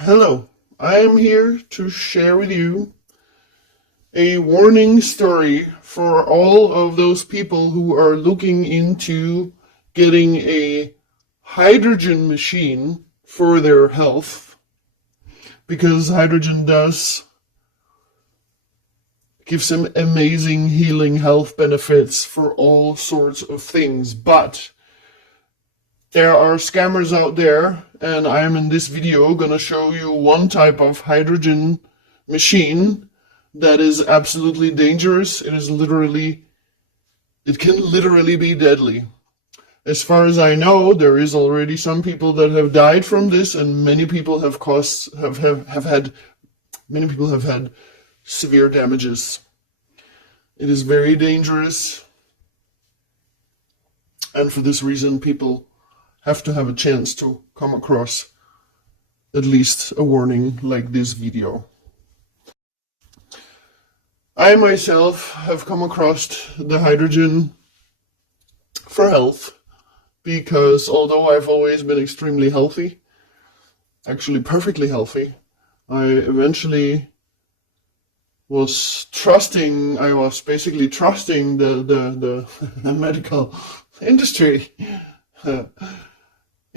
Hello, I am here to share with you a warning story for all of those people who are looking into getting a hydrogen machine for their health, because hydrogen does give some amazing healing health benefits for all sorts of things, but there are scammers out there, and I'm in this video gonna show you one type of hydrogen machine that is absolutely dangerous. It can literally be deadly. As far as I know, there is already some people that have died from this, and many people have had severe damages. It is very dangerous, and for this reason, people have to have a chance to come across at least a warning like this video. I myself have come across the hydrogen for health because although I've always been extremely healthy, actually perfectly healthy, I eventually was basically trusting the medical industry.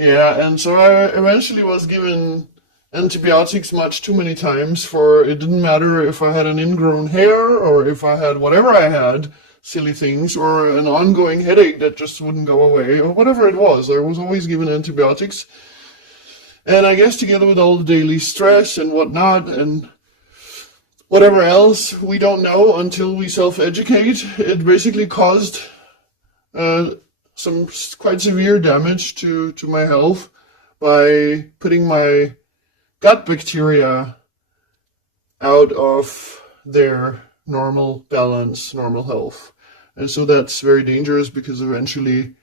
Yeah, and so I eventually was given antibiotics much too many times, for it didn't matter if I had an ingrown hair or if I had whatever I had, silly things, or an ongoing headache that just wouldn't go away, or whatever it was. I was always given antibiotics. And I guess together with all the daily stress and whatnot and whatever else we don't know until we self-educate, it basically caused some quite severe damage to my health by putting my gut bacteria out of their normal balance, normal health. And so that's very dangerous because eventually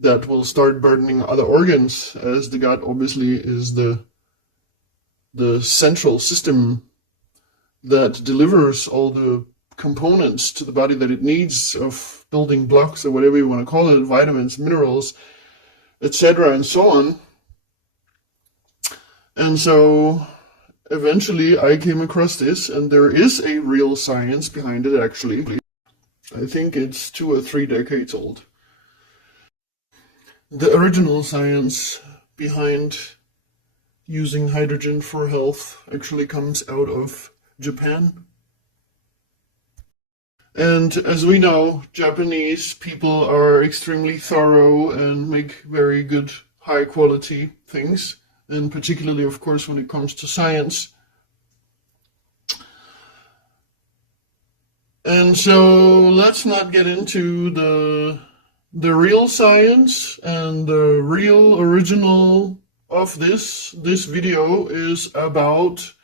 that will start burdening other organs, as the gut obviously is the central system that delivers all the components to the body that it needs, of building blocks or whatever you want to call it, vitamins, minerals, etc., and so on. And so eventually I came across this, and there is a real science behind it, actually. I think it's 2 or 3 decades old. The original science behind using hydrogen for health actually comes out of Japan. And as we know, Japanese people are extremely thorough and make very good, high quality things, and particularly, of course, when it comes to science. And so let's not get into the real science and the real original of this. This video is about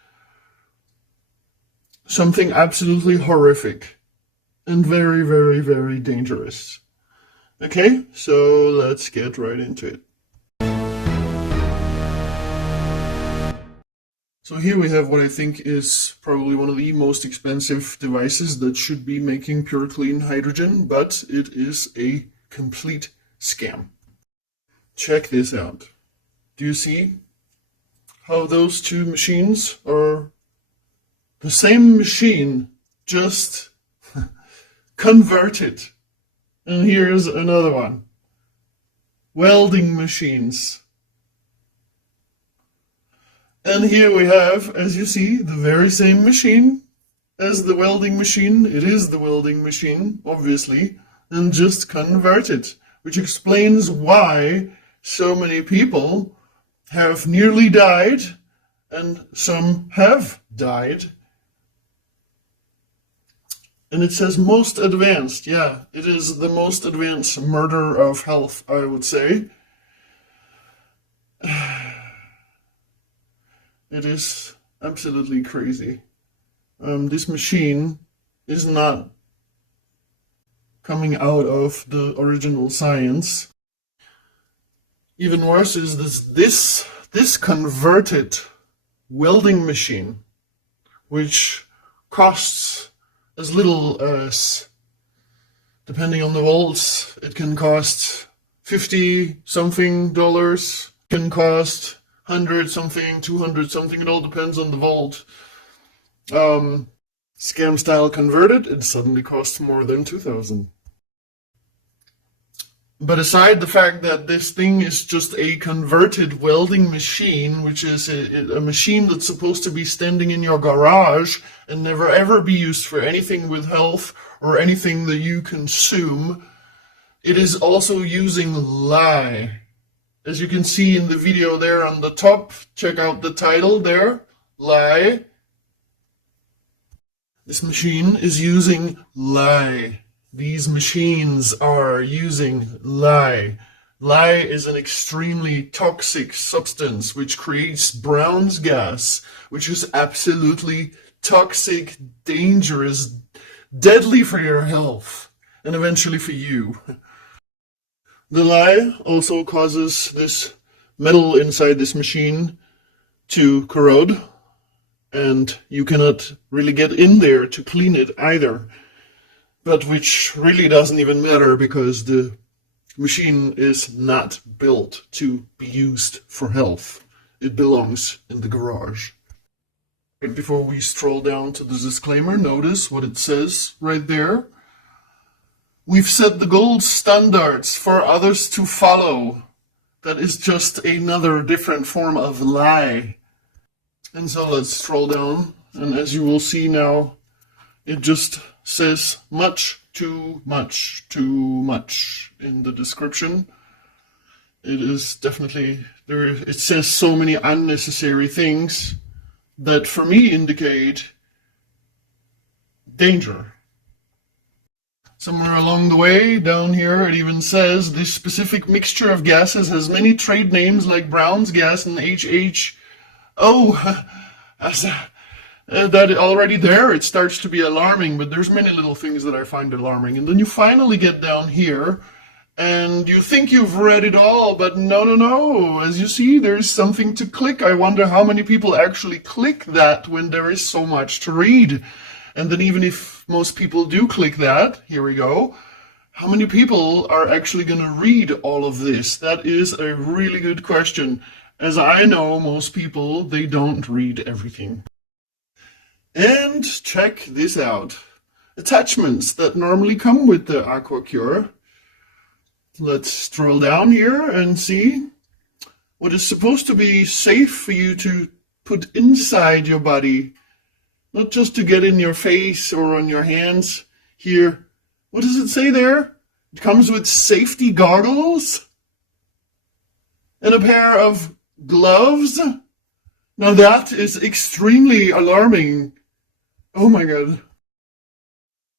something absolutely horrific and very, very, very dangerous. Okay, so let's get right into it. So here we have what I think is probably one of the most expensive devices that should be making pure clean hydrogen, but it is a complete scam. Check this out. Do you see how those two machines are the same machine, just converted? And here's another one. Welding machines. And here we have, as you see, the very same machine as the welding machine. It is the welding machine, obviously, and just converted, which explains why so many people have nearly died, and some have died. And it says most advanced. Yeah, it is the most advanced murder of health, I would say. It is absolutely crazy. This machine is not coming out of the original science. Even worse is this converted welding machine, which costs as little as, depending on the volts, it can cost $50 something, can cost 100 something, 200 something, it all depends on the volt. Scam style converted, it suddenly costs more than 2,000. But aside the fact that this thing is just a converted welding machine, which is a machine that's supposed to be standing in your garage and never ever be used for anything with health or anything that you consume, it is also using lye. As you can see in the video there on the top, check out the title there, lye. This machine is using lye. These machines are using lye. Lye is an extremely toxic substance which creates Brown's gas, which is absolutely toxic, dangerous, deadly for your health, and eventually for you. The lye also causes this metal inside this machine to corrode, and you cannot really get in there to clean it either. But which really doesn't even matter because the machine is not built to be used for health. It belongs in the garage. Right before we stroll down to the disclaimer, notice what it says right there. We've set the gold standards for others to follow. That is just another different form of lie. And so let's stroll down, and as you will see now, it just says much too much in the description. It is definitely there. It says so many unnecessary things that for me indicate danger. Somewhere along the way down here it even says this specific mixture of gases has many trade names like Brown's gas and HH. Oh, that already there it starts to be alarming, but there's many little things that I find alarming. And then you finally get down here and you think you've read it all, but no. As you see, there's something to click. I wonder how many people actually click that when there is so much to read. And then even if most people do click that, here we go, how many people are actually going to read all of this? That is a really good question. As I know, most people, they don't read everything. And check this out. Attachments that normally come with the Aquacure. Let's stroll down here and see what is supposed to be safe for you to put inside your body. Not just to get in your face or on your hands. Here, what does it say there? It comes with safety goggles and a pair of gloves. Now that is extremely alarming. Oh my god.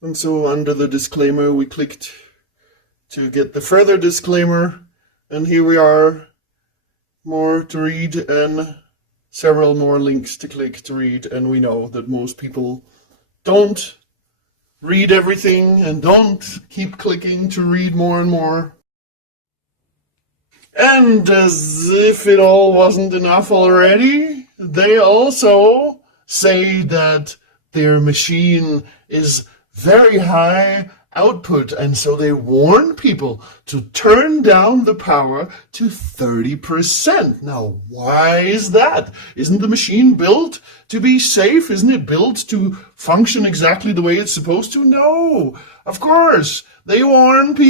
And so under the disclaimer we clicked to get the further disclaimer, and here we are, more to read and several more links to click to read, and we know that most people don't read everything and don't keep clicking to read more and more. And as if it all wasn't enough already, they also say that their machine is very high output, and so they warn people to turn down the power to 30%. Now, why is that? Isn't the machine built to be safe? Isn't it built to function exactly the way it's supposed to? No, of course. They warn people